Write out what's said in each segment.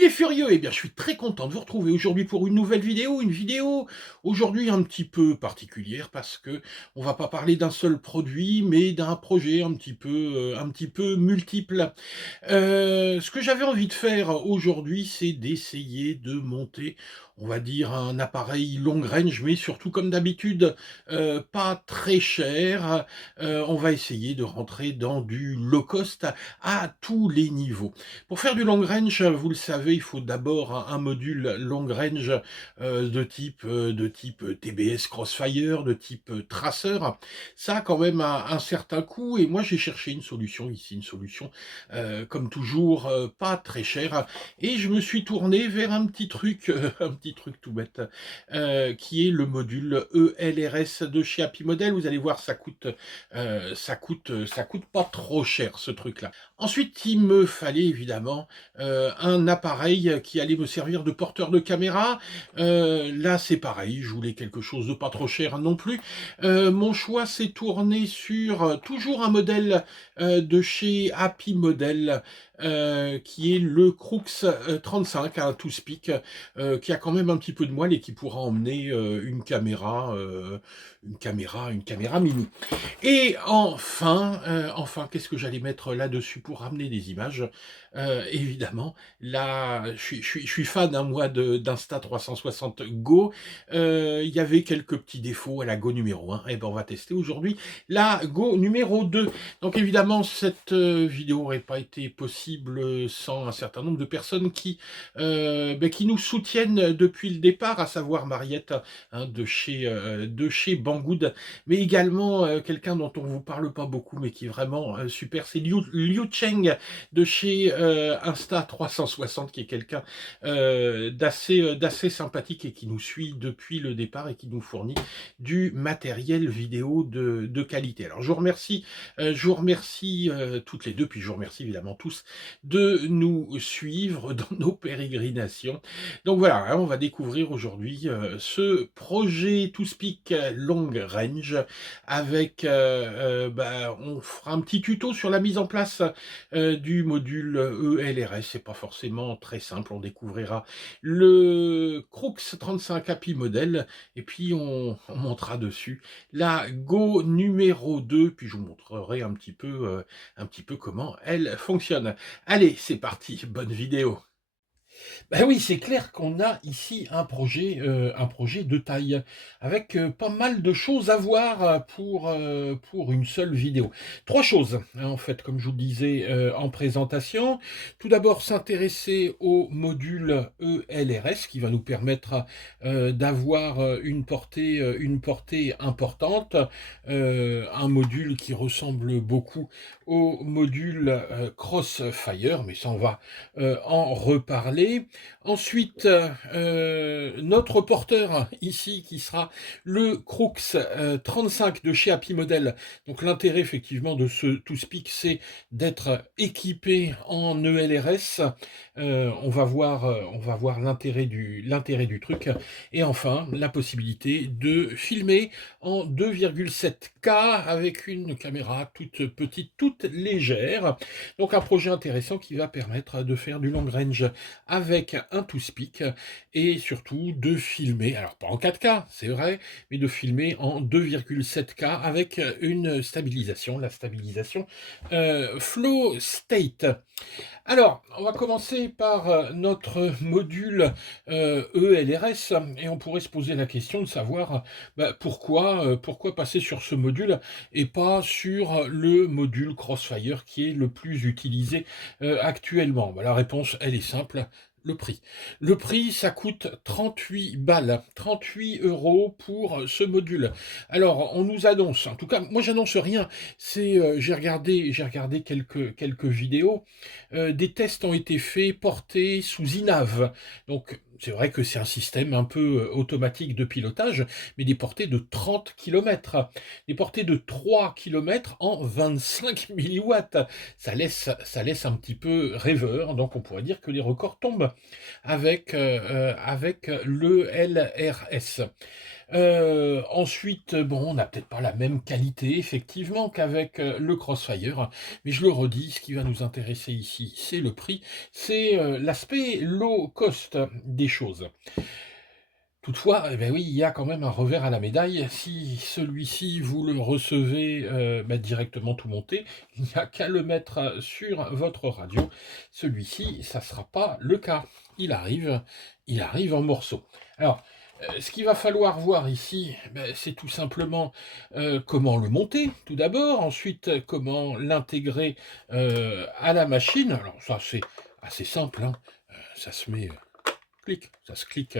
les furieux, eh bien, je suis très content de vous retrouver aujourd'hui pour une nouvelle vidéo. Une vidéo aujourd'hui un petit peu particulière parce que on va pas parler d'un seul produit, mais d'un projet un petit peu multiple. Ce que j'avais envie de faire aujourd'hui, c'est d'essayer de monter, on va dire, un appareil long range, mais surtout comme d'habitude, pas très cher. On va essayer de rentrer dans du low cost à tous les niveaux. Pour faire du long range, vous le savez, il faut d'abord un module long range de type TBS Crossfire, de type Tracer. Ça a quand même un certain coût et moi j'ai cherché une solution ici, une solution comme toujours pas très chère et je me suis tourné vers un petit truc, un petit truc tout bête, qui est le module ELRS de chez Happy Model. Vous allez voir, ça coûte pas trop cher ce truc-là. Ensuite, il me fallait évidemment un appareil qui allait me servir de porteur de caméra. Là, c'est pareil, je voulais quelque chose de pas trop cher non plus. Mon choix s'est tourné sur toujours un modèle de chez Happy Model, qui est le Crux 35, un Toothpick, qui a quand même un petit peu de moelle et qui pourra emmener une caméra mini. Et enfin, qu'est-ce que j'allais mettre là-dessus pour ramener des images? Évidemment, là, je suis fan, hein, moi, d'Insta360 Go. Il y avait quelques petits défauts à la Go numéro 1. Eh ben, on va tester aujourd'hui la Go numéro 2. Donc évidemment, cette vidéo n'aurait pas été possible sans un certain nombre de personnes qui nous soutiennent depuis le départ, à savoir Mariette, hein, de chez Banggood, mais également quelqu'un dont on vous parle pas beaucoup, mais qui est vraiment super, c'est Liu Cheng de chez Insta360, qui est quelqu'un d'assez sympathique et qui nous suit depuis le départ et qui nous fournit du matériel vidéo de qualité. Alors je vous remercie toutes les deux, puis je vous remercie évidemment tous de nous suivre dans nos pérégrinations. Donc voilà, hein, on va découvrir aujourd'hui ce projet ToSpeak Long Range avec, on fera un petit tuto sur la mise en place du module ELRS. C'est pas forcément très simple, on découvrira le Crux 35 Happy Model et puis on montera dessus la Go numéro 2, puis je vous montrerai un petit peu comment elle fonctionne. Allez, c'est parti, bonne vidéo. Ben oui, c'est clair qu'on a ici un projet de taille, avec pas mal de choses à voir pour une seule vidéo. Trois choses, hein, en fait, comme je vous le disais en présentation. Tout d'abord, s'intéresser au module ELRS, qui va nous permettre d'avoir une portée importante, un module qui ressemble beaucoup au module Crossfire, mais ça on va en reparler. Ensuite, notre porteur ici qui sera le Crux 35 de chez Happy Model. Donc l'intérêt effectivement de ce ToSpeak, c'est d'être équipé en ELRS. On va voir l'intérêt du truc. Et enfin, la possibilité de filmer en 2,7K avec une caméra toute petite, toute légère. Donc un projet intéressant qui va permettre de faire du long range avec un ToSpeak et surtout de filmer, alors pas en 4K, c'est vrai, mais de filmer en 2,7K avec une stabilisation, la stabilisation Flow State. Alors, on va commencer par notre module ELRS et on pourrait se poser la question de savoir pourquoi passer sur ce module et pas sur le module Crossfire qui est le plus utilisé actuellement. La réponse, elle est simple. Le prix. Le prix, ça coûte 38 balles, 38 euros pour ce module. Alors, on nous annonce, en tout cas, moi j'annonce rien. J'ai regardé quelques vidéos. Des tests ont été faits, portés sous INAV. Donc, c'est vrai que c'est un système un peu automatique de pilotage, mais des portées de 30 km. Des portées de 3 km en 25 milliwatts. Ça laisse un petit peu rêveur, donc on pourrait dire que les records tombent avec le LRS. Ensuite, bon, on n'a peut-être pas la même qualité, effectivement, qu'avec le Crossfire, mais je le redis, ce qui va nous intéresser ici, c'est le prix, c'est l'aspect low cost des choses. Toutefois, eh ben oui, il y a quand même un revers à la médaille. Si celui-ci, vous le recevez directement tout monté, il n'y a qu'à le mettre sur votre radio. Celui-ci, ça ne sera pas le cas. Il arrive en morceaux. Alors, ce qu'il va falloir voir ici, c'est tout simplement comment le monter, tout d'abord. Ensuite, comment l'intégrer à la machine. Alors ça, c'est assez simple, hein. Ça se met... clic, ça se clique,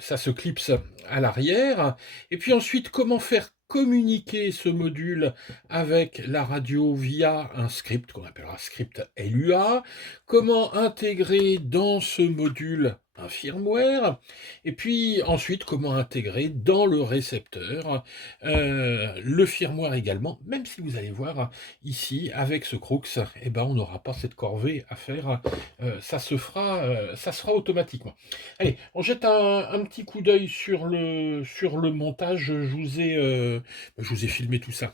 ça se clipse à l'arrière. Et puis ensuite, comment faire communiquer ce module avec la radio via un script qu'on appellera script LUA, comment intégrer dans ce module un firmware, et puis ensuite comment intégrer dans le récepteur le firmware également, même si vous allez voir ici avec ce Crux, eh ben, on n'aura pas cette corvée à faire, ça se fera automatiquement. Allez, on jette un petit coup d'œil sur le montage. Je vous ai filmé tout ça.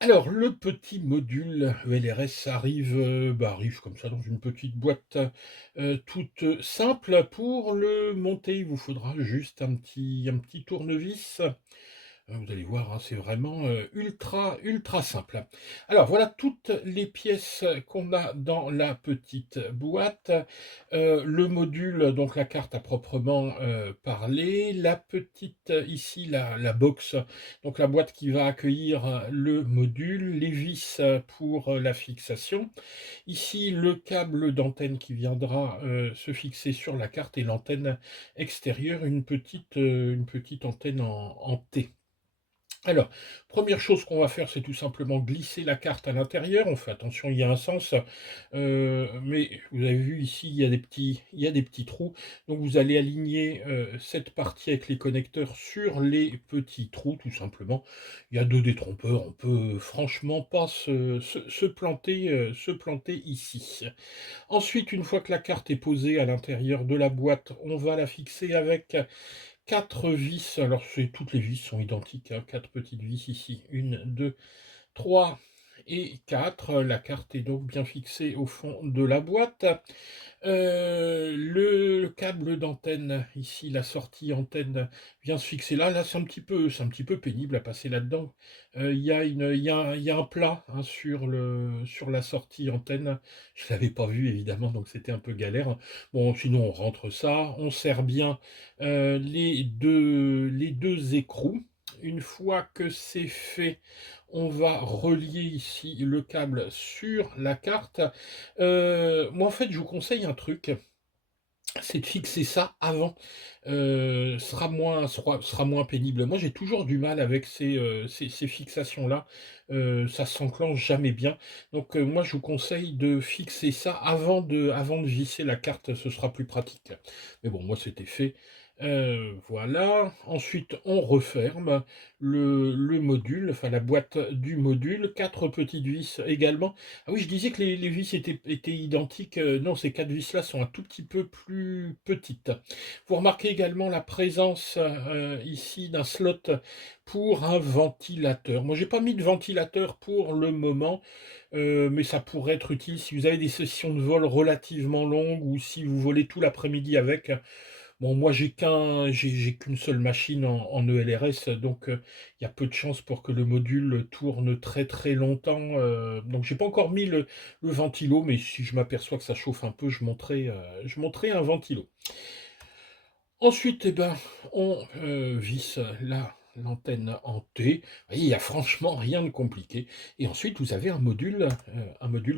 Alors, le petit module ELRS arrive comme ça dans une petite boîte toute simple. Pour le monter, il vous faudra juste un petit tournevis. Vous allez voir, hein, c'est vraiment ultra simple. Alors voilà toutes les pièces qu'on a dans la petite boîte. Le module, donc la carte à proprement parler. La petite, ici, la box, donc la boîte qui va accueillir le module. Les vis pour la fixation. Ici, le câble d'antenne qui viendra se fixer sur la carte et l'antenne extérieure, une petite antenne en T. Alors, première chose qu'on va faire, c'est tout simplement glisser la carte à l'intérieur. On fait attention, il y a un sens, mais vous avez vu ici, il y a des petits trous. Donc vous allez aligner cette partie avec les connecteurs sur les petits trous, tout simplement. Il y a deux détrompeurs, on peut franchement pas se planter ici. Ensuite, une fois que la carte est posée à l'intérieur de la boîte, on va la fixer avec 4 vis. Alors, toutes les vis sont identiques, hein, 4 petites vis ici. 1, 2, 3 et 4. La carte est donc bien fixée au fond de la boîte. Le câble d'antenne, ici, la sortie antenne vient se fixer là. Là, c'est un petit peu pénible à passer là-dedans. Il y a un plat, hein, sur la sortie antenne. Je ne l'avais pas vu, évidemment, donc c'était un peu galère. Bon, sinon, on rentre ça. On serre bien les deux écrous. Une fois que c'est fait, on va relier ici le câble sur la carte. Moi, en fait, je vous conseille un truc, c'est de fixer ça avant. Sera moins pénible. Moi, j'ai toujours du mal avec ces fixations-là. Ça s'enclenche jamais bien. Donc, moi, je vous conseille de fixer ça avant de visser la carte. Ce sera plus pratique. Mais bon, moi, c'était fait. Voilà. Ensuite, on referme le module, enfin la boîte du module. 4 petites vis également. Ah oui, je disais que les vis étaient identiques. Non, ces 4 vis-là sont un tout petit peu plus petites. Vous remarquez également la présence ici d'un slot pour un ventilateur. Moi, j'ai pas mis de ventilateur pour le moment, mais ça pourrait être utile si vous avez des sessions de vol relativement longues ou si vous volez tout l'après-midi avec. Bon, moi, j'ai qu'une seule machine en ELRS, donc il y a peu de chances pour que le module tourne très très longtemps. Donc, j'ai pas encore mis le ventilo, mais si je m'aperçois que ça chauffe un peu, je monterai un ventilo. Ensuite, eh ben, on visse l'antenne en T. Vous voyez, il n'y a franchement rien de compliqué. Et ensuite, vous avez un module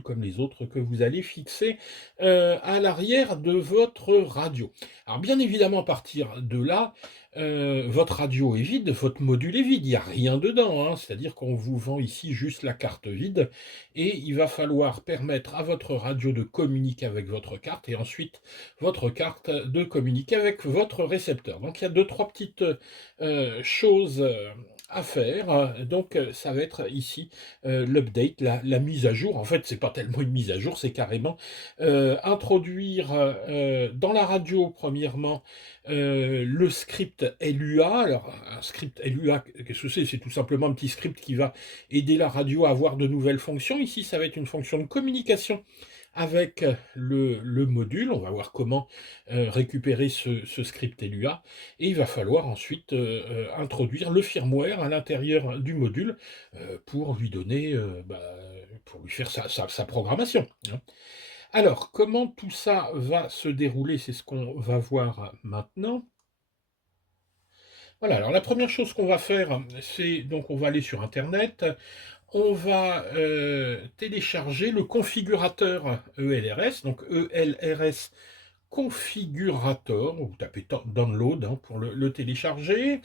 comme les autres que vous allez fixer à l'arrière de votre radio. Alors, bien évidemment, à partir de là, votre radio est vide, votre module est vide, il n'y a rien dedans, hein. C'est-à-dire qu'on vous vend ici juste la carte vide, et il va falloir permettre à votre radio de communiquer avec votre carte, et ensuite votre carte de communiquer avec votre récepteur. Donc il y a deux, trois petites choses à faire, donc ça va être ici, l'update, la mise à jour. En fait, c'est pas tellement une mise à jour, c'est carrément, introduire, dans la radio, premièrement, le script LUA. Alors, un script LUA, qu'est-ce que c'est? C'est tout simplement un petit script qui va aider la radio à avoir de nouvelles fonctions. Ici, ça va être une fonction de communication avec le module. On va voir comment récupérer ce script LUA, et il va falloir ensuite introduire le firmware à l'intérieur du module pour lui donner, pour lui faire sa programmation, hein. Alors, comment tout ça va se dérouler? C'est ce qu'on va voir maintenant. Voilà, alors la première chose qu'on va faire, c'est donc on va aller sur Internet, on va télécharger le configurateur ELRS, donc ELRS configurator, vous tapez download, hein, pour le télécharger.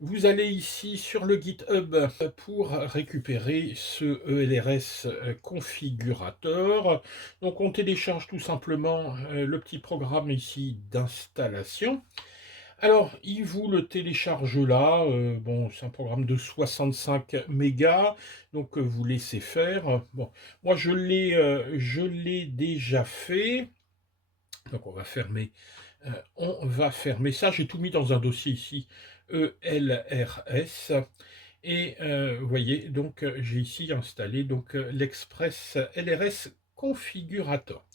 Vous allez ici sur le GitHub pour récupérer ce ELRS configurator. Donc on télécharge tout simplement le petit programme ici d'installation. Alors, il vous le télécharge là. Bon, c'est un programme de 65 mégas, donc vous laissez faire. Bon, moi je l'ai déjà fait. Donc on va fermer ça. J'ai tout mis dans un dossier ici, ELRS. Et vous voyez, donc j'ai ici installé donc l'Express LRS configurator.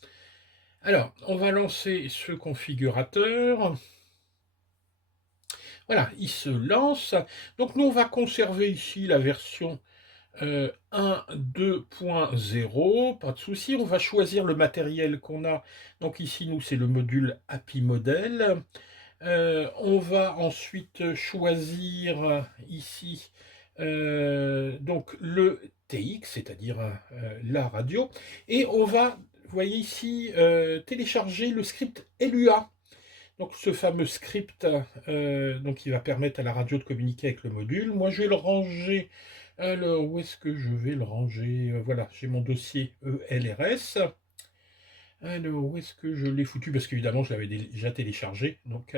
Alors, on va lancer ce configurateur. Voilà, il se lance. Donc nous, on va conserver ici la version 1.2.0, pas de souci. On va choisir le matériel qu'on a. Donc ici, nous, c'est le module API Model. On va ensuite choisir ici donc le TX, c'est-à-dire la radio. Et on va, vous voyez ici, télécharger le script LUA. Donc ce fameux script donc, qui va permettre à la radio de communiquer avec le module. Moi je vais le ranger. Alors où est-ce que je vais le ranger? Voilà, j'ai mon dossier ELRS. Alors où est-ce que je l'ai foutu? Parce qu'évidemment je l'avais déjà téléchargé. Donc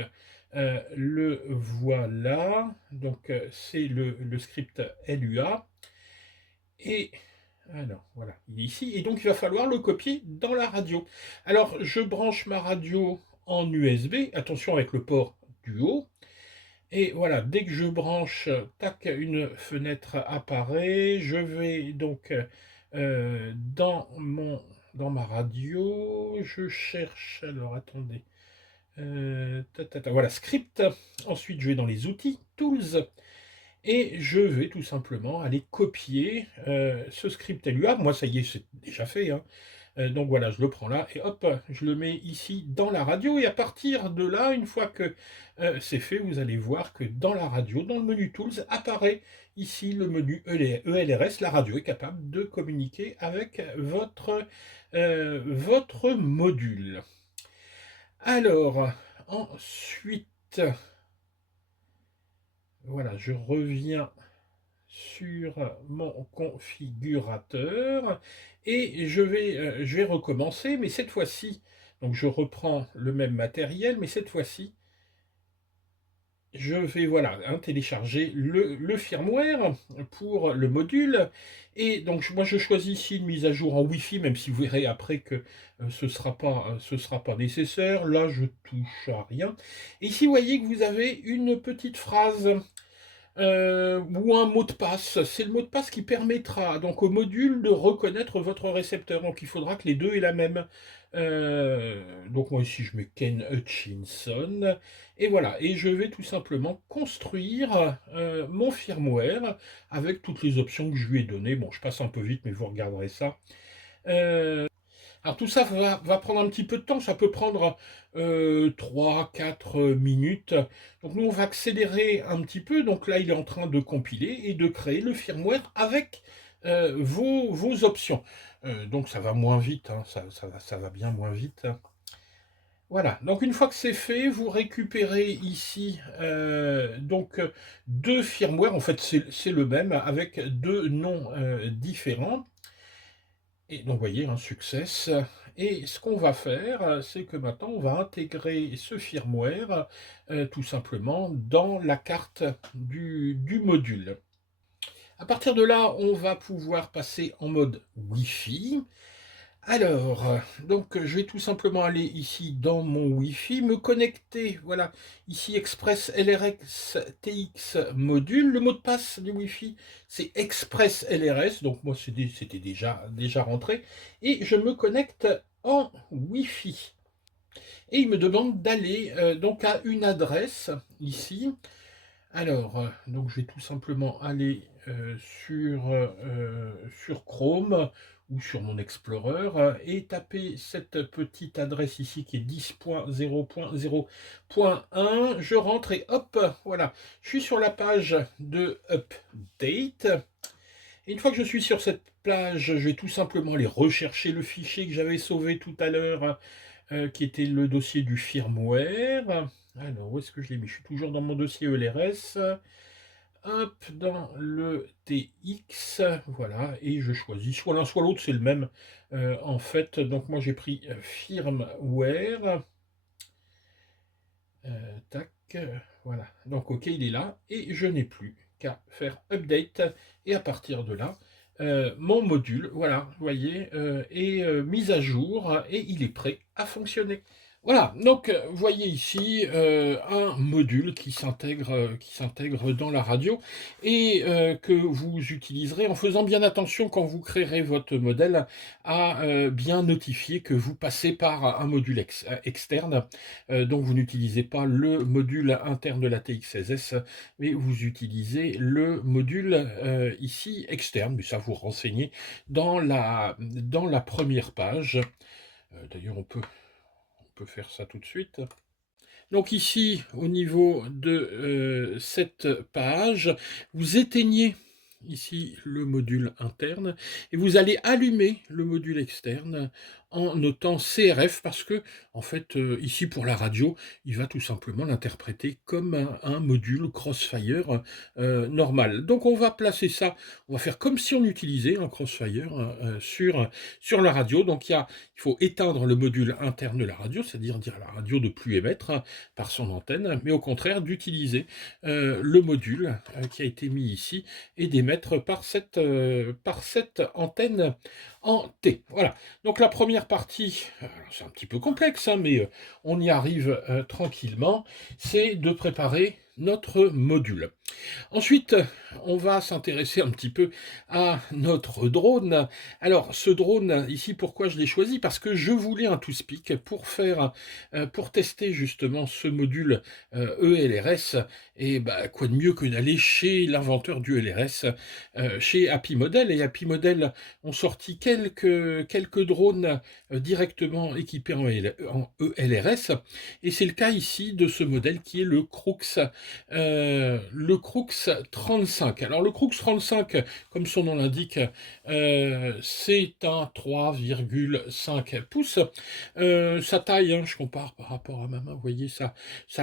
le voilà. Donc c'est le script LUA. Et alors voilà, il est ici. Et donc il va falloir le copier dans la radio. Alors je branche ma radio en USB, attention avec le port du haut. Et voilà, dès que je branche, tac, une fenêtre apparaît. Je vais donc dans ma radio. Je cherche, alors attendez. Voilà, script. Ensuite, je vais dans les outils, tools. Et je vais tout simplement aller copier ce script LUA. Moi, ça y est, c'est déjà fait, hein. Donc voilà, je le prends là et hop, je le mets ici dans la radio. Et à partir de là, une fois que c'est fait, vous allez voir que dans la radio, dans le menu Tools, apparaît ici le menu ELRS. La radio est capable de communiquer avec votre module. Alors, ensuite, voilà, je reviens sur mon configurateur et je vais recommencer, mais cette fois-ci, donc je reprends le même matériel, mais cette fois-ci, je vais voilà, hein, télécharger le firmware pour le module. Et donc moi je choisis ici une mise à jour en Wi-Fi, même si vous verrez après que ce sera pas nécessaire. Là je touche à rien. Et ici vous voyez que vous avez une petite phrase ou un mot de passe. C'est le mot de passe qui permettra donc au module de reconnaître votre récepteur. Donc il faudra que les deux aient la même. Donc moi ici je mets Ken Hutchinson. Et voilà, et je vais tout simplement construire mon firmware avec toutes les options que je lui ai données. Bon, je passe un peu vite, mais vous regarderez ça. Alors tout ça va prendre un petit peu de temps, ça peut prendre 3-4 minutes. Donc nous on va accélérer un petit peu, donc là il est en train de compiler et de créer le firmware avec vos options. Donc ça va moins vite, hein, ça va bien moins vite. Voilà, donc une fois que c'est fait, vous récupérez ici donc deux firmware, en fait c'est le même avec deux noms différents. Et donc, vous voyez, un success. Et ce qu'on va faire, c'est que maintenant, on va intégrer ce firmware tout simplement dans la carte du module. À partir de là, on va pouvoir passer en mode Wi-Fi. Alors, donc je vais tout simplement aller ici dans mon Wi-Fi, me connecter, voilà, ici Express LRX TX module. Le mot de passe du Wi-Fi, c'est Express LRS, donc moi c'était déjà rentré, et je me connecte en Wi-Fi. Et il me demande d'aller donc à une adresse ici. Alors, donc je vais tout simplement aller sur Chrome ou sur mon Explorer et taper cette petite adresse ici qui est 10.0.0.1. Je rentre et hop, voilà, je suis sur la page de Update. Et une fois que je suis sur cette page, je vais tout simplement aller rechercher le fichier que j'avais sauvé tout à l'heure, qui était le dossier du firmware. Alors, où est-ce que je l'ai mis? Je suis toujours dans mon dossier ELRS. Hop, dans le TX, voilà, et je choisis soit l'un soit l'autre, c'est le même en fait. Donc moi j'ai pris firmware, tac, voilà. Donc ok, il est là, et je n'ai plus qu'à faire update, et à partir de là, mon module, voilà, vous voyez, est mis à jour, et il est prêt à fonctionner. Voilà, donc vous voyez ici un module qui s'intègre dans la radio et que vous utiliserez en faisant bien attention quand vous créerez votre modèle à bien notifier que vous passez par un module externe. Donc vous n'utilisez pas le module interne de la TX16S, mais vous utilisez le module ici externe, mais ça vous renseignez dans la première page. D'ailleurs, on peut faire ça tout de suite. Donc ici, au niveau de cette page, vous éteignez ici le module interne et vous allez allumer le module externe en notant CRF parce que, en fait, ici pour la radio, il va tout simplement l'interpréter comme un module Crossfire normal. Donc on va placer ça, on va faire comme si on utilisait un Crossfire sur la radio. Donc il faut éteindre le module interne de la radio, c'est-à-dire dire à la radio de plus émettre par son antenne, mais au contraire d'utiliser le module qui a été mis ici et d'émettre par cette antenne en T. Voilà. Donc la première partie, c'est un petit peu complexe, hein, mais on y arrive tranquillement, c'est de préparer notre module. Ensuite, on va s'intéresser un petit peu à notre drone. Alors, ce drone, ici, pourquoi je l'ai choisi? Parce que je voulais un TwoSpeak pour tester justement ce module ELRS. Et bah, quoi de mieux que d'aller chez l'inventeur du ELRS, chez Happy Model. Et Happy Model ont sorti quelques drones directement équipés en ELRS. Et c'est le cas ici de ce modèle qui est le Crux. Le Crux 35. Alors le Crux 35, comme son nom l'indique, c'est un 3,5 pouces. Sa taille, hein, je compare par rapport à ma main, vous voyez sa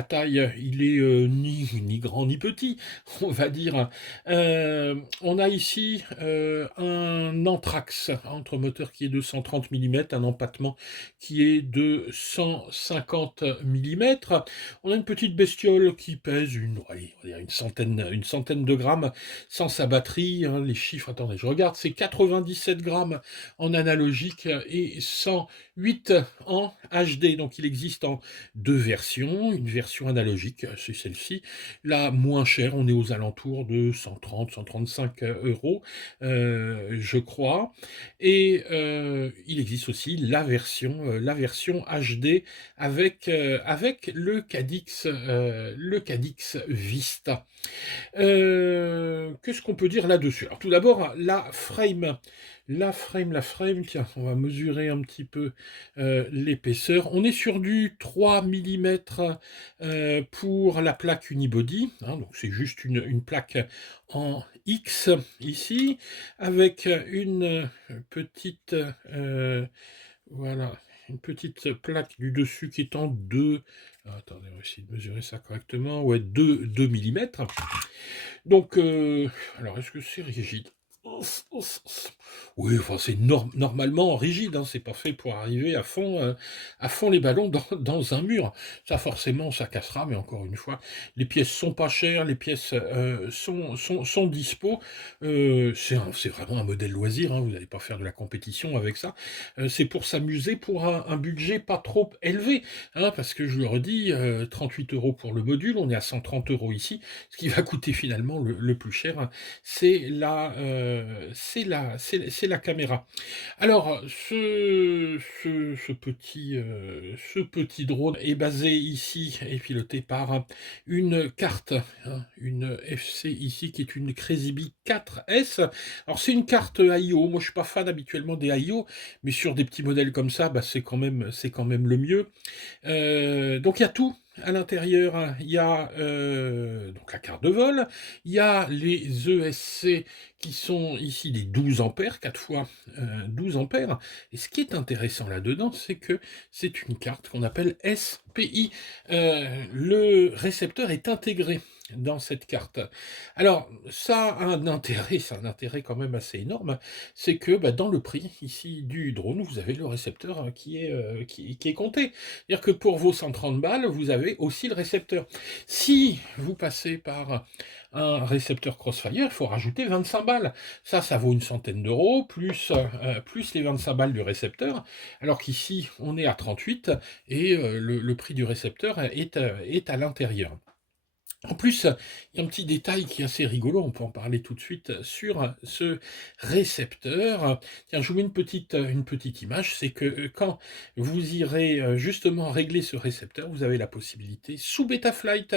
taille, il est ni grand ni petit, on va dire. On a ici un Anthrax entre moteur qui est de 130 mm, un empattement qui est de 150 mm. On a une petite bestiole qui pèse une centaine de grammes sans sa batterie. Hein, les chiffres, attendez, je regarde, c'est 97 grammes en analogique et 108 en HD. Donc il existe en deux versions. Une version analogique, c'est celle-ci. La moins chère, on est aux alentours de 130-135 euros, je crois. Et il existe aussi la version HD avec le Cadix Vista. Qu'est-ce qu'on peut dire là-dessus? Alors tout d'abord, la frame, tiens, on va mesurer un petit peu l'épaisseur. On est sur du 3 mm pour la plaque unibody, hein, donc c'est juste une plaque en X ici, avec une petite voilà, une petite plaque du dessus qui est en 2. Attendez, on va essayer de mesurer ça correctement. Ouais, 2 mm. Donc, alors, est-ce que c'est rigide? Oui, enfin, c'est normalement rigide, hein, c'est pas fait pour arriver à fond les ballons dans un mur. Ça, forcément, ça cassera, mais encore une fois, les pièces sont pas chères, les pièces, sont dispo. C'est vraiment un modèle loisir, hein, vous n'allez pas faire de la compétition avec ça. C'est pour s'amuser pour un budget pas trop élevé, hein, parce que je le redis, 38 € pour le module, on est à 130 € ici. Ce qui va coûter finalement le plus cher, hein, c'est la caméra. Alors, ce petit drone est basé ici est piloté par une carte, hein, une FC ici qui est une Crazy Bee 4S. Alors c'est une carte AIO, moi je suis pas fan habituellement des AIO, mais sur des petits modèles comme ça, bah, c'est quand même le mieux. Donc il y a tout à l'intérieur, hein. Il y a donc la carte de vol, il y a les ESC qui sont ici des 12 ampères, 4 fois 12 ampères. Et ce qui est intéressant là-dedans, c'est que c'est une carte qu'on appelle SPI. Le récepteur est intégré dans cette carte. Alors, ça a un intérêt, c'est un intérêt quand même assez énorme, c'est que bah, dans le prix ici du drone, vous avez le récepteur qui est compté. C'est-à-dire que pour vos 130 balles, vous avez aussi le récepteur. Si vous passez par un récepteur Crossfire, il faut rajouter 25 balles. Ça vaut une centaine d'euros, plus les 25 balles du récepteur, alors qu'ici, on est à 38 et le prix du récepteur est à l'intérieur. En plus, il y a un petit détail qui est assez rigolo, on peut en parler tout de suite sur ce récepteur. Tiens, je vous mets une petite image, c'est que quand vous irez justement régler ce récepteur, vous avez la possibilité, sous Betaflight,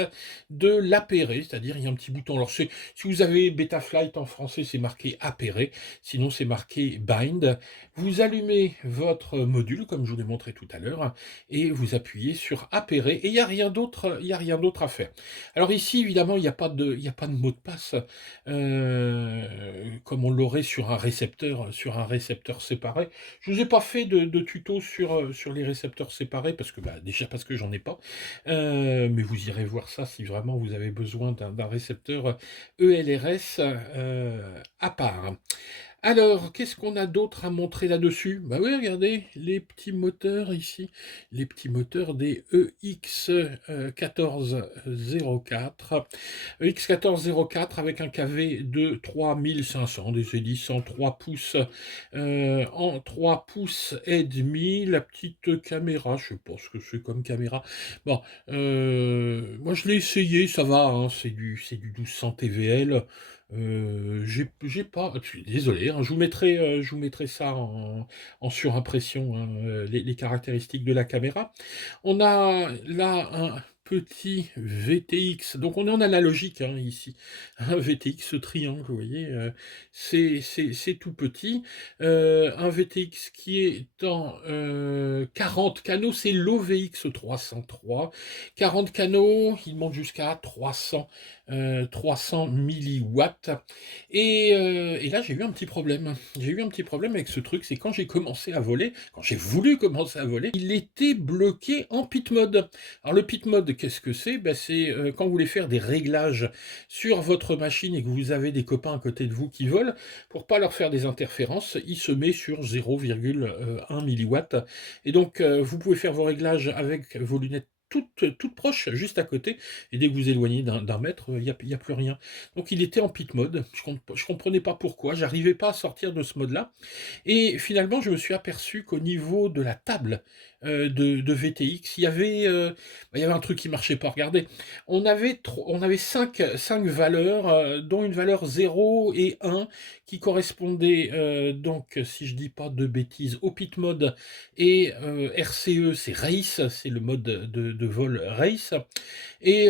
de l'appairer, c'est-à-dire il y a un petit bouton. Alors, si vous avez Betaflight en français, c'est marqué appairer, sinon c'est marqué bind. Vous allumez votre module, comme je vous l'ai montré tout à l'heure, et vous appuyez sur appairer, et il n'y a rien d'autre à faire. Alors ici, évidemment, il y a pas de mot de passe, comme on l'aurait sur un récepteur séparé. Je vous ai pas fait de tuto sur les récepteurs séparés, parce que, bah, déjà parce que j'en ai pas, mais vous irez voir ça si vraiment vous avez besoin d'un récepteur ELRS, à part. Alors, qu'est-ce qu'on a d'autre à montrer là-dessus? Bah oui, regardez, les petits moteurs ici, les petits moteurs des EX1404. EX1404 avec un KV de 3500, des éditions 3 pouces, en 3 pouces et demi. La petite caméra, je sais pas ce que c'est comme caméra. Bon, moi je l'ai essayé, ça va, hein, c'est du 1200 TVL. J'ai pas, je suis désolé, hein, je vous mettrai ça en surimpression, hein, les caractéristiques de la caméra. On a là un petit VTX, donc on est en analogique hein, ici, un VTX ce triangle, vous voyez, c'est tout petit. Un VTX qui est en 40 canaux, c'est l'OVX 303. 40 canaux, il monte jusqu'à 300 milliwatts. Et là, j'ai eu un petit problème. J'ai eu un petit problème avec ce truc, c'est quand j'ai commencé à voler, quand j'ai voulu commencer à voler, il était bloqué en pit mode. Alors le pit mode, qu'est-ce que c'est? Ben, c'est quand vous voulez faire des réglages sur votre machine et que vous avez des copains à côté de vous qui volent, pour pas leur faire des interférences, il se met sur 0,1 milliwatts. Et donc, vous pouvez faire vos réglages avec vos lunettes toutes proches, juste à côté, et dès que vous éloignez d'un mètre, il y a plus rien. Donc il était en pit mode, je comprenais pas pourquoi, j'arrivais pas à sortir de ce mode-là, et finalement je me suis aperçu qu'au niveau de la table de VTX, il y avait un truc qui marchait pas, regardez, on avait cinq valeurs, dont une valeur 0 et 1, qui correspondait donc, si je dis pas de bêtises, au pit mode, et RCE, c'est Race, c'est le mode de vol Race, et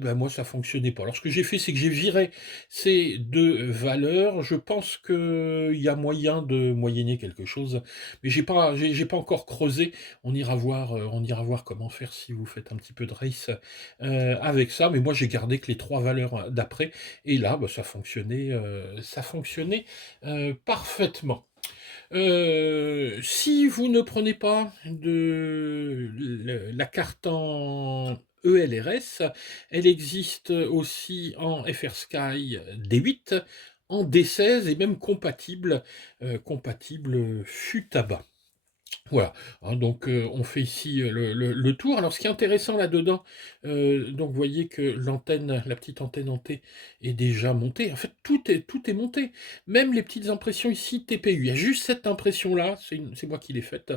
bah, moi ça fonctionnait pas. Alors ce que j'ai fait, c'est que j'ai viré ces deux valeurs. Je pense qu'il y a moyen de moyenner quelque chose, mais j'ai pas encore creusé. On ira voir comment faire si vous faites un petit peu de race avec ça. Mais moi j'ai gardé que les trois valeurs d'après, et là bah, ça fonctionnait parfaitement. Si vous ne prenez pas la carte en ELRS, elle existe aussi en FrSky D8, en D16 et même compatible FUTABA. Voilà, hein, donc on fait ici le tour. Alors ce qui est intéressant là-dedans, donc vous voyez que l'antenne, la petite antenne en T est déjà montée. En fait, tout est monté. Même les petites impressions ici TPU. Il y a juste cette impression-là, c'est moi qui l'ai faite,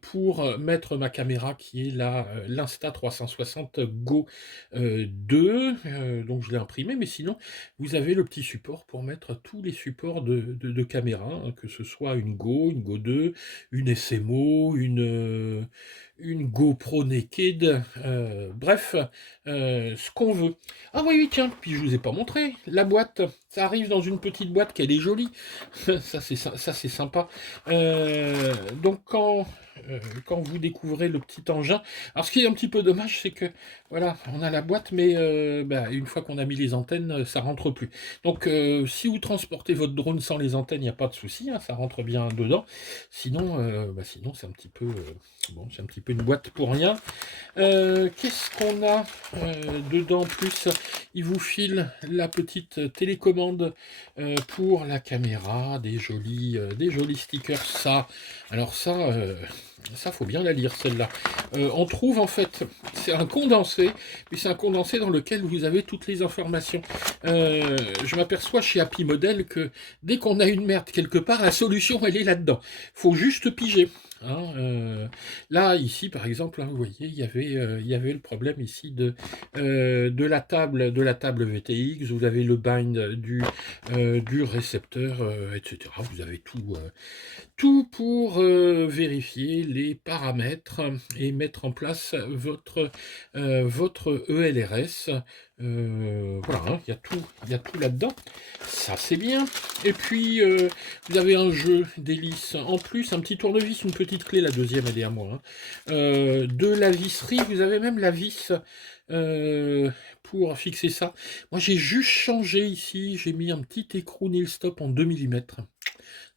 pour mettre ma caméra qui est l'Insta360 Go 2. Donc je l'ai imprimé, mais sinon, vous avez le petit support pour mettre tous les supports de caméra, hein, que ce soit une Go 2, une SMO, une GoPro Naked, bref, ce qu'on veut. Ah oui, oui, tiens, puis je vous ai pas montré, la boîte, ça arrive dans une petite boîte qu'elle est jolie, ça c'est sympa. Donc quand vous découvrez le petit engin, alors ce qui est un petit peu dommage, c'est que voilà, on a la boîte, mais une fois qu'on a mis les antennes, ça rentre plus. Donc si vous transportez votre drone sans les antennes, il n'y a pas de souci, hein, ça rentre bien dedans. Sinon c'est un petit peu bon, c'est un petit peu une boîte pour rien. Qu'est-ce qu'on a dedans plus? Il vous file la petite télécommande pour la caméra, des jolis stickers. Ça faut bien la lire celle-là. On trouve en fait, c'est un condensé, mais c'est un condensé dans lequel vous avez toutes les informations. Je m'aperçois chez Happy Model que dès qu'on a une merde quelque part, la solution elle est là-dedans. Faut juste piger. Hein, là, ici, par exemple, hein, vous voyez, il y avait le problème ici de la table VTX. Vous avez le bind du récepteur, etc. Vous avez tout pour vérifier les paramètres et mettre en place votre ELRS. Voilà, hein, il y a tout là-dedans. Ça, c'est bien. Et puis, vous avez un jeu d'hélice en plus, un petit tournevis, une petite clé, la deuxième, elle est à moi. Hein. De la visserie, vous avez même la vis pour fixer ça. Moi, j'ai juste changé ici, j'ai mis un petit écrou Nil Stop en 2 mm.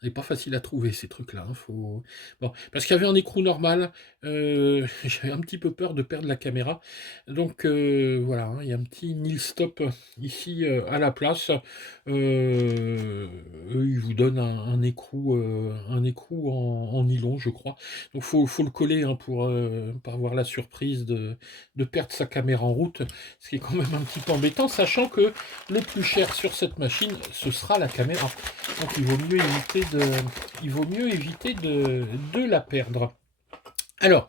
C'est pas facile à trouver ces trucs-là. Hein, bon, parce qu'il y avait un écrou normal, j'avais un petit peu peur de perdre la caméra. Donc voilà, hein, il y a un petit nil stop ici à la place. Eux, ils vous donnent un écrou en nylon, je crois. Donc faut le coller hein, pour pas avoir la surprise de perdre sa caméra en route, ce qui est quand même un petit peu embêtant, sachant que le plus cher sur cette machine, ce sera la caméra. Donc il vaut mieux éviter de la perdre. Alors,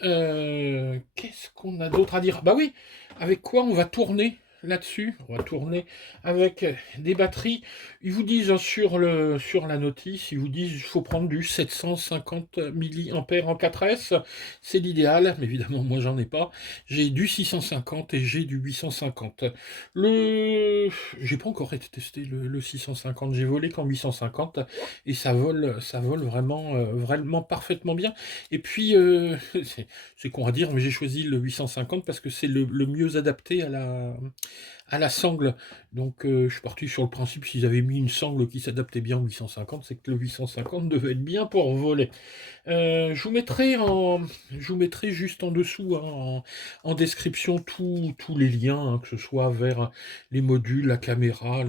qu'est-ce qu'on a d'autre à dire? Bah oui, avec quoi on va tourner là-dessus? On va tourner avec des batteries. Ils vous disent hein, sur la notice, ils vous disent qu'il faut prendre du 750 mAh en 4S. C'est l'idéal, mais évidemment moi j'en ai pas. J'ai du 650 et j'ai du 850. J'ai pas encore été testé le 650, j'ai volé qu'en 850 et ça vole vraiment parfaitement bien. Et puis c'est con à dire, mais j'ai choisi le 850 parce que c'est le mieux adapté à la sangle. Donc je suis parti sur le principe, s'ils avaient mis une sangle qui s'adaptait bien au 850, c'est que le 850 devait être bien pour voler. Je vous mettrai juste en dessous, hein, en description, tous les liens, hein, que ce soit vers les modules, la caméra,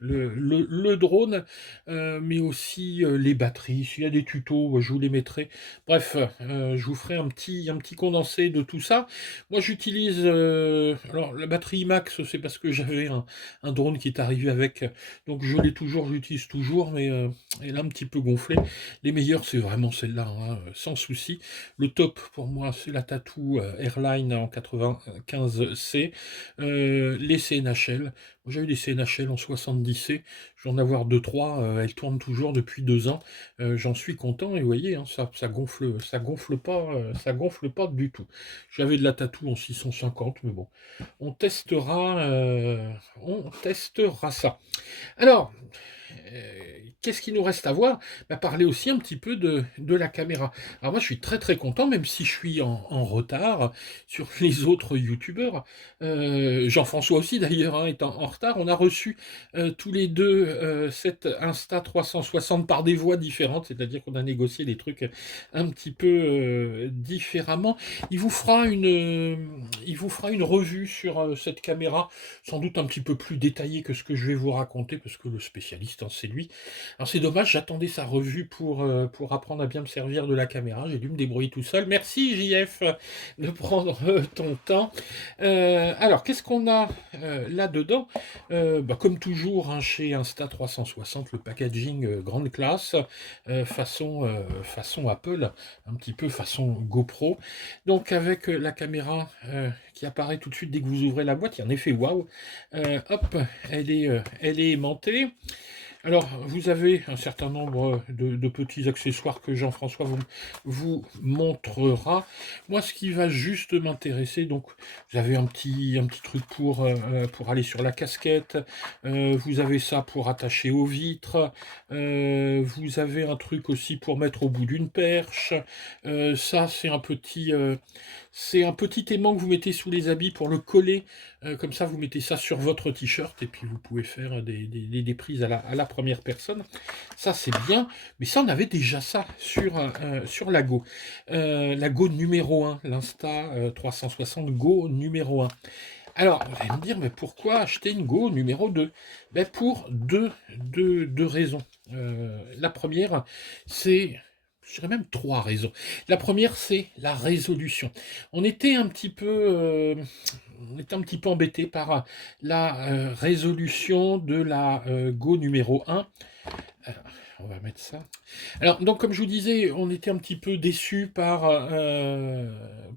le drone, mais aussi les batteries. S'il y a des tutos, je vous les mettrai. Bref, je vous ferai un petit condensé de tout ça. Moi, j'utilise... alors, la batterie IMAX, c'est parce que j'avais un drone qui est arrivé avec. Donc, j'utilise toujours, mais elle a un petit peu gonflé. Les meilleures, c'est vraiment celle-là, hein, sans souci. Le top, pour moi, c'est la Tattoo Airline en 95C. Les CNHL. J'ai eu des CNHL en 70C. Je vais en avoir 2-3. Elles tournent toujours depuis 2 ans. J'en suis content. Et vous voyez, hein, ça gonfle ça gonfle pas du tout. J'avais de la Tattoo en 650, mais bon. On testera ça. Alors, qu'est-ce qu'il nous reste à voir? Bah, parler aussi un petit peu de la caméra. Alors moi, je suis très très content, même si je suis en retard sur les autres youtubeurs. Jean-François aussi d'ailleurs, hein, est en retard. On a reçu tous les deux cette Insta 360 par des voies différentes, c'est-à-dire qu'on a négocié des trucs un petit peu différemment. Il vous fera une revue sur cette caméra, sans doute un petit peu plus détaillée que ce que je vais vous raconter, parce que le spécialiste, hein, c'est lui. Alors c'est dommage, j'attendais sa revue pour apprendre à bien me servir de la caméra, j'ai dû me débrouiller tout seul. Merci JF de prendre ton temps. Alors, qu'est-ce qu'on a là-dedans? Bah, comme toujours, hein, chez Insta 360, le packaging grande classe, façon Apple, un petit peu façon GoPro. Donc avec la caméra qui apparaît tout de suite dès que vous ouvrez la boîte, il y a un effet waouh. Hop, elle est aimantée. Alors, vous avez un certain nombre de petits accessoires que Jean-François vous montrera. Moi, ce qui va juste m'intéresser, donc, vous avez un petit truc pour aller sur la casquette, vous avez ça pour attacher aux vitres, vous avez un truc aussi pour mettre au bout d'une perche, ça, c'est un petit aimant que vous mettez sous les habits pour le coller, comme ça vous mettez ça sur votre t-shirt et puis vous pouvez faire des prises à la première personne. Ça c'est bien, mais ça on avait déjà ça sur la Go. La Go numéro 1, l'Insta 360 Go numéro 1. Alors, vous allez me dire, mais pourquoi acheter une Go numéro 2? Ben pour deux raisons. La première, c'est, je dirais même trois raisons. La première, c'est la résolution. On était un petit peu, on était un petit peu embêté par la résolution de la Go numéro 1. Alors, on va mettre ça. Alors, donc, comme je vous disais, on était un petit peu déçus par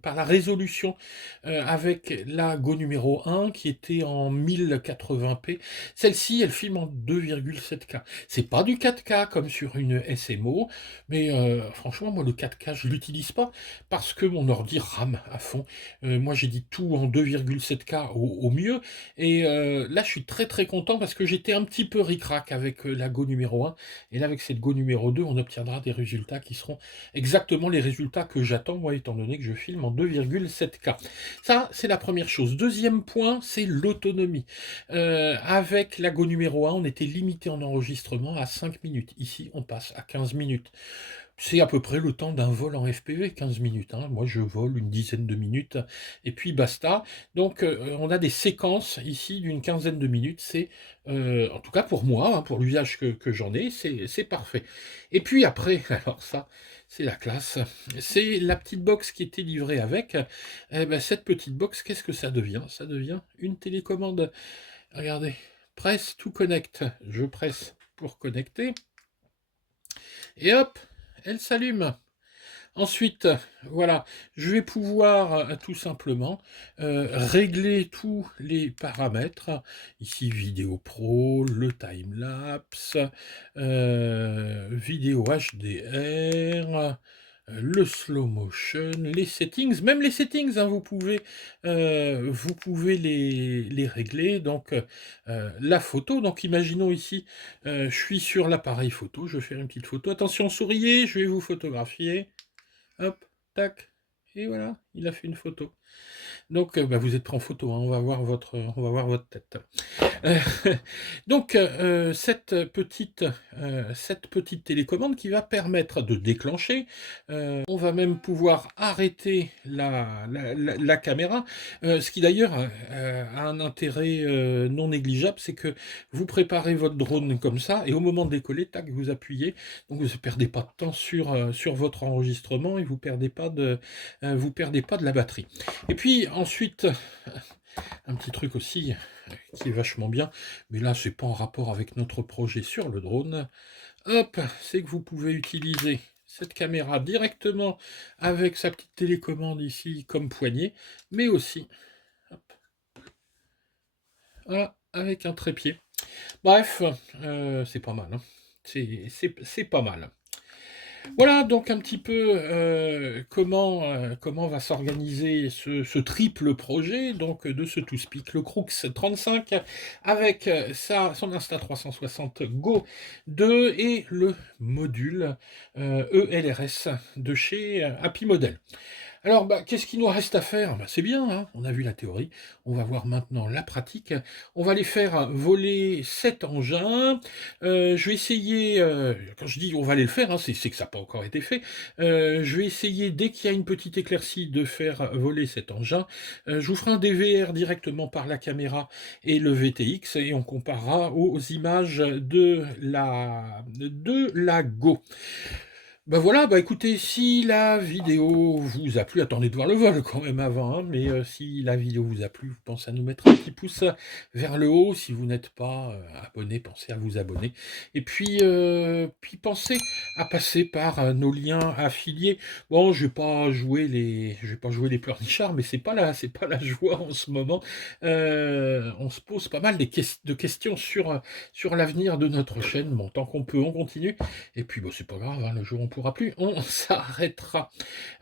la résolution avec la Go numéro 1 qui était en 1080p. Celle-ci, elle filme en 2,7K. C'est pas du 4K comme sur une SMO, mais franchement, moi, le 4K, je l'utilise pas parce que mon ordi rame à fond. Moi, j'ai dit tout en 2,7K au mieux. Et là, je suis très très content parce que j'étais un petit peu ric-rac avec la Go numéro 1. Et là, avec cette Go numéro 2, on obtiendra des résultats qui seront exactement les résultats que j'attends, moi, étant donné que je filme en 2,7K. Ça, c'est la première chose. Deuxième point, c'est l'autonomie. Avec la Go numéro 1, on était limité en enregistrement à 5 minutes. Ici, on passe à 15 minutes. C'est à peu près le temps d'un vol en FPV, 15 minutes. Hein. Moi, je vole une dizaine de minutes et puis basta. Donc, on a des séquences ici d'une quinzaine de minutes. C'est, en tout cas pour moi, hein, pour l'usage que j'en ai, c'est parfait. Et puis après, alors ça, c'est la classe. C'est la petite box qui était livrée avec. Eh ben, cette petite box, qu'est-ce que ça devient? Ça devient une télécommande. Regardez, press to connect. Je presse pour connecter. Et hop, elle s'allume. Ensuite, voilà, je vais pouvoir tout simplement régler tous les paramètres. Ici, vidéo pro, le time-lapse, vidéo HDR, le slow motion, les settings, même les settings, hein, vous pouvez les régler. Donc, la photo, donc imaginons ici, je suis sur l'appareil photo, je vais faire une petite photo. Attention, souriez, je vais vous photographier. Hop, tac, et voilà, il a fait une photo. Donc, bah, vous êtes pris en photo, hein, on va voir votre tête. Euh, donc, cette petite télécommande qui va permettre de déclencher, on va même pouvoir arrêter la caméra, ce qui d'ailleurs a un intérêt non négligeable, c'est que vous préparez votre drone comme ça, et au moment de décoller, tac, vous appuyez, donc vous ne perdez pas de temps sur votre enregistrement, et vous perdez pas de la batterie. Et puis ensuite, un petit truc aussi qui est vachement bien, mais là c'est pas en rapport avec notre projet sur le drone. Hop, c'est que vous pouvez utiliser cette caméra directement avec sa petite télécommande ici comme poignée, mais aussi hop, voilà, avec un trépied. Bref, c'est pas mal. Hein. C'est pas mal. Voilà donc un petit peu, comment va s'organiser ce triple projet donc de ce ToSpeak, le Crux 35 avec, son Insta360 Go 2 et le module, ELRS de chez, Happy Model. Alors, bah, qu'est-ce qu'il nous reste à faire? Bah, c'est bien, hein, on a vu la théorie, on va voir maintenant la pratique. On va les faire voler cet engin. Je vais essayer, quand je dis on va aller le faire, hein, c'est que ça n'a pas encore été fait. Je vais essayer, dès qu'il y a une petite éclaircie, de faire voler cet engin. Je vous ferai un DVR directement par la caméra et le VTX, et on comparera aux images de la Go. Ben voilà, bah écoutez, si la vidéo vous a plu, attendez de voir le vol quand même avant, hein, mais si la vidéo vous a plu, pensez à nous mettre un petit pouce vers le haut. Si vous n'êtes pas abonné, pensez à vous abonner. Et puis pensez à passer par nos liens affiliés. Bon, je vais pas jouer les pleurnichards, mais c'est pas la joie en ce moment. On se pose pas mal de questions sur l'avenir de notre chaîne. Bon, tant qu'on peut, on continue. Et puis, bon, c'est pas grave, hein, le jour où on pourra plus, on s'arrêtera.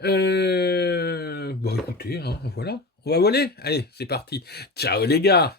Bon, écoutez, hein, voilà, on va voler. Allez, c'est parti. Ciao les gars!